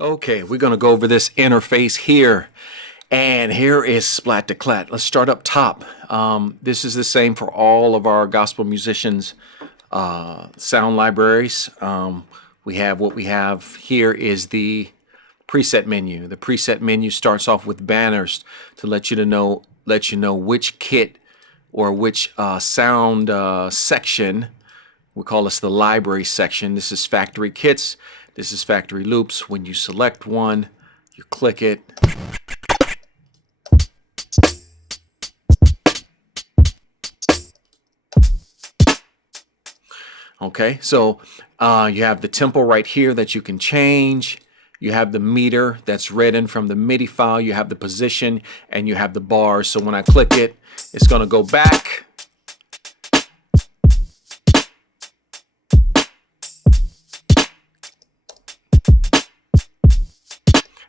Okay, we're going to go over this interface here. And here is Splat-to-Clat. Let's start up top. This is the same for all of our gospel musicians' sound libraries. We have what we have here is the preset menu. The preset menu starts off with banners to let you know which kit or which sound section. We call this the library section. This is factory kits. This is factory loops. When you select one, you click it. Okay, so you have the tempo right here that you can change. You have the meter that's read in from the MIDI file. You have the position and you have the bars. So when I click it, it's going to go back.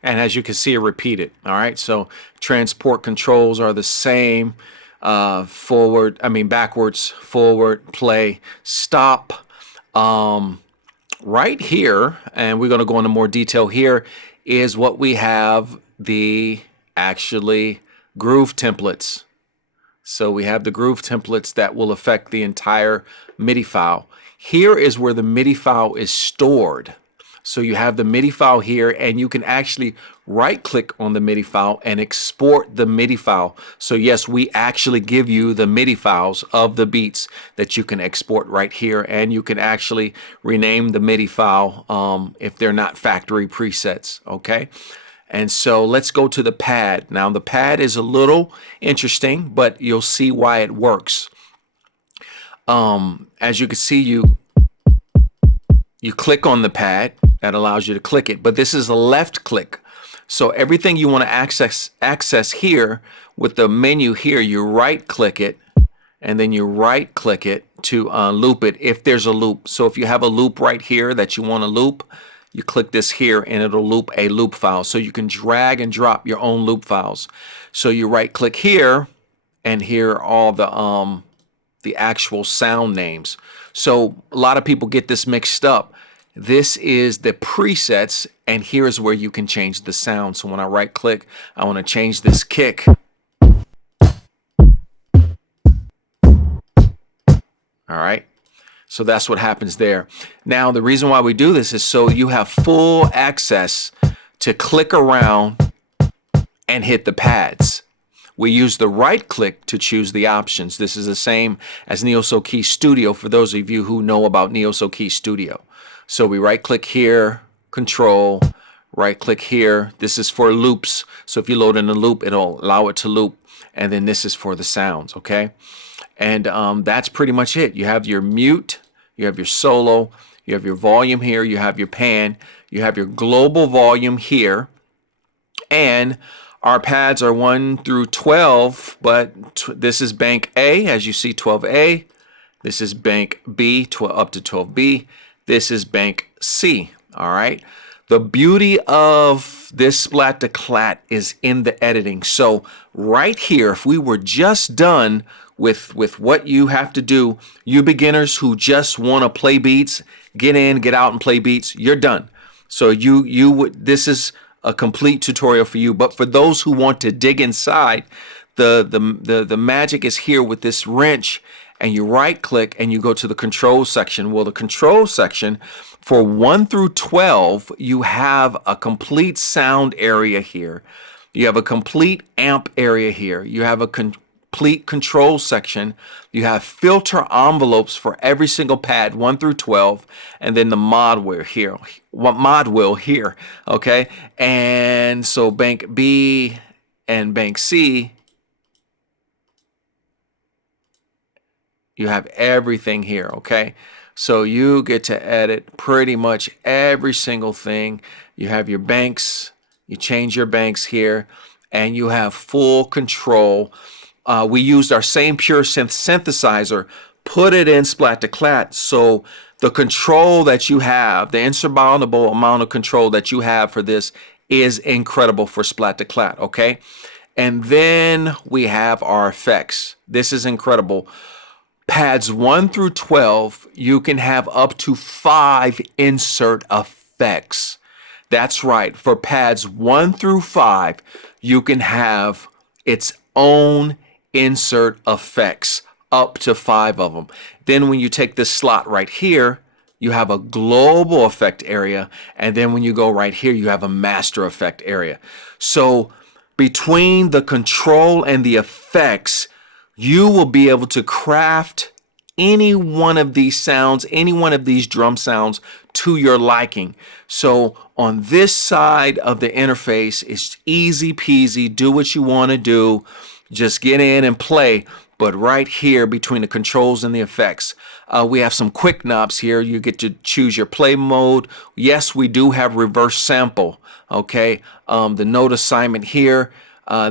And as you can see, it repeated. All right, so transport controls are the same. Backwards, forward, play, stop. Right here, and we're going to go into more detail here, is what we have the actually groove templates. So we have the groove templates that will affect the entire MIDI file. Here is where the MIDI file is stored. So you have the MIDI file here, and you can actually right-click on the MIDI file and export the MIDI file. So yes, we actually give you the MIDI files of the beats that you can export right here, and you can actually rename the MIDI file if they're not factory presets, okay? And so let's go to the pad. Now the pad is a little interesting, but you'll see why it works. As you can see, you click on the pad. That allows you to click it, but this is a left click. So everything you want to access here with the menu here, you right click it, and then you right click it to loop it if there's a loop. So if you have a loop right here that you want to loop, you click this here and it'll loop a loop file. So you can drag and drop your own loop files. So you right click here, and here are all the actual sound names. So a lot of people get this mixed up. This is the presets, and here's where you can change the sound. So when I right click, I want to change this kick. All right, so that's what happens there. Now the reason why we do this is so you have full access to click around and hit the pads. We use the right click to choose the options. This is the same as Neo-Soul-Key Studio for those of you who know about Neo-Soul-Key Studio. So we right click here, control, right click here. This is for loops. So if you load in a loop, it'll allow it to loop. And then this is for the sounds, okay? And that's pretty much it. You have your mute, you have your solo, you have your volume here, you have your pan, you have your global volume here. And our pads are 1 through 12, but this is bank A, as you see, 12A. This is bank B, up to 12B. This is bank C, all right? The beauty of this Splat-to-Clat is in the editing. So right here, if we were just done with what you have to do, you beginners who just want to play beats, get in, get out and play beats, you're done. So this is a complete tutorial for you. But for those who want to dig inside, the magic is here with this wrench. And you right click and you go to the control section. Well, the control section for 1 through 12, you have a complete sound area here. You have a complete amp area here. You have a complete control section. You have filter envelopes for every single pad, 1 through 12, and then the mod wheel here, okay? And so bank B and bank C, you have everything here, okay? So you get to edit pretty much every single thing. You have your banks, you change your banks here, and you have full control. We used our same pure synth synthesizer, put it in Splat-to-Clat, so the control that you have, the insurmountable amount of control that you have for this is incredible for Splat-to-Clat, okay? And then we have our effects. This is incredible. Pads 1 through 12, you can have up to 5 insert effects. That's right. For pads 1 through 5, you can have its own insert effects, up to 5 of them. Then when you take this slot right here, you have a global effect area. And then when you go right here, you have a master effect area. So between the control and the effects, you will be able to craft any one of these sounds, any one of these drum sounds to your liking. So on this side of the interface, it's easy peasy. Do what you want to do. Just get in and play. But right here between the controls and the effects, we have some quick knobs here. You get to choose your play mode. Yes, we do have reverse sample. Okay, the note assignment here.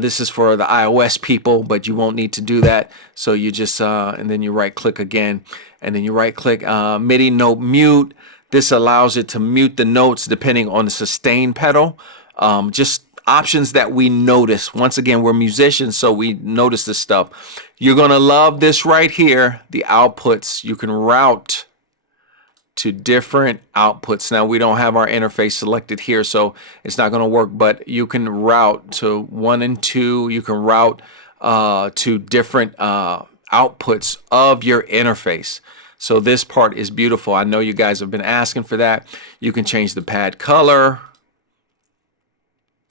This is for the iOS people, but you won't need to do that. So you just, and then you right click again, and then you right click MIDI note mute. This allows it to mute the notes depending on the sustain pedal. Just options that we notice. Once again, we're musicians, so we notice this stuff. You're going to love this right here, the outputs. You can route to different outputs. Now, we don't have our interface selected here, so it's not going to work, but you can route to 1 and 2. You can route to different outputs of your interface. So this part is beautiful. I know you guys have been asking for that. You can change the pad color.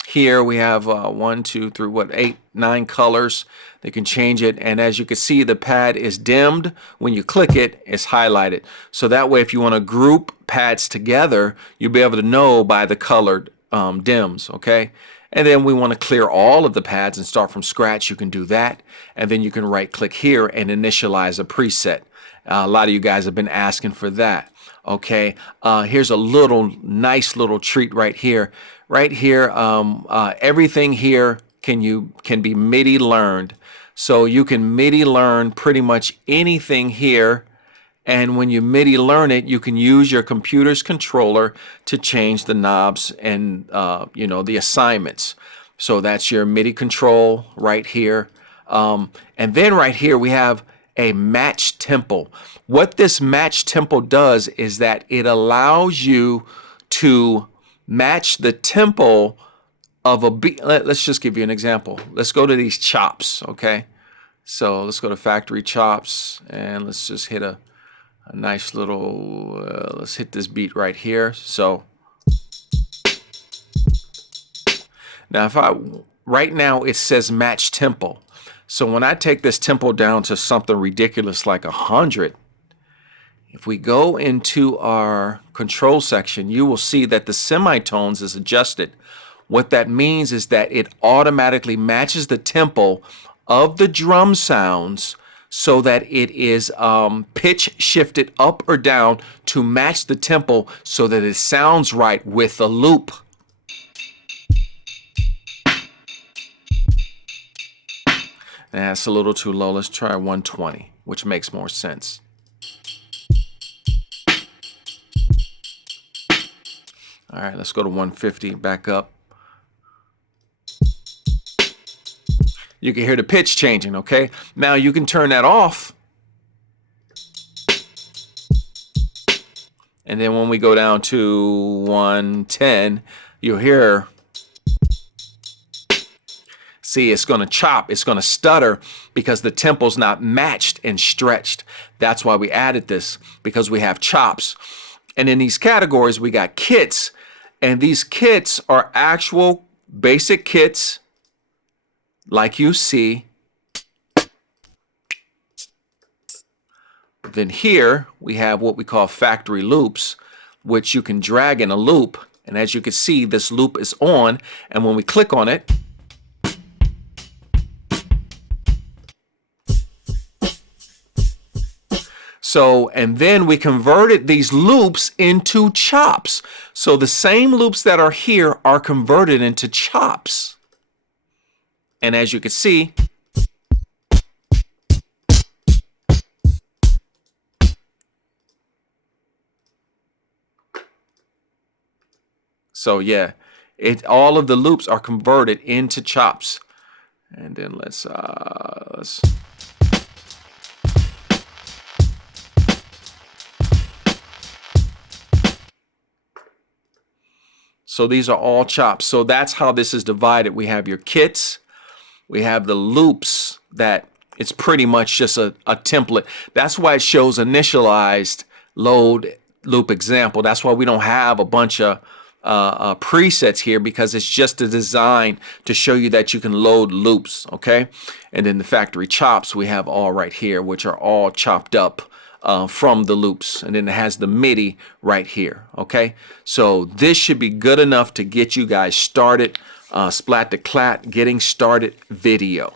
Here we have 1, 2, 3, 8, 9 colors. They can change it, and as you can see, the pad is dimmed. When you click it, it's highlighted. So that way, if you want to group pads together, you'll be able to know by the colored dims, okay? And then we want to clear all of the pads and start from scratch. You can do that, and then you can right-click here and initialize a preset. A lot of you guys have been asking for that, okay? Here's a nice little treat right here. Right here, everything here can be MIDI learned. So you can MIDI learn pretty much anything here. And when you MIDI learn it, you can use your computer's controller to change the knobs and the assignments. So that's your MIDI control right here. And then right here we have a match tempo. What this match tempo does is that it allows you to match the tempo of a beat. Let's just give you an example. Let's go to these chops, okay? So let's go to factory chops, and let's just hit a nice little, let's hit this beat right here. So now right now it says match tempo. So when I take this tempo down to something ridiculous like 100, if we go into our control section, you will see that the semitones is adjusted. What that means is that it automatically matches the tempo of the drum sounds so that it is pitch shifted up or down to match the tempo so that it sounds right with the loop. That's a little too low. Let's try 120, which makes more sense. All right, let's go to 150, back up. You can hear the pitch changing, okay? Now you can turn that off. And then when we go down to 110, you'll hear, see, it's going to chop, it's going to stutter because the tempo's not matched and stretched. That's why we added this, because we have chops. And in these categories, we got kits. And these kits are actual basic kits like you see. Then here we have what we call factory loops, which you can drag in a loop. And as you can see, this loop is on. And when we click on it, so, and then we converted these loops into chops. So the same loops that are here are converted into chops. And as you can see, so yeah, all of the loops are converted into chops. And then let's So these are all chops. So that's how this is divided. We have your kits, we have the loops that it's pretty much just a template. That's why it shows initialized load loop example. That's why we don't have a bunch of presets here, because it's just a design to show you that you can load loops, okay? And then the factory chops we have all right here, which are all chopped up from the loops, and then it has the MIDI right here, okay? So this should be good enough to get you guys started. Splat-to-Clat, getting started video.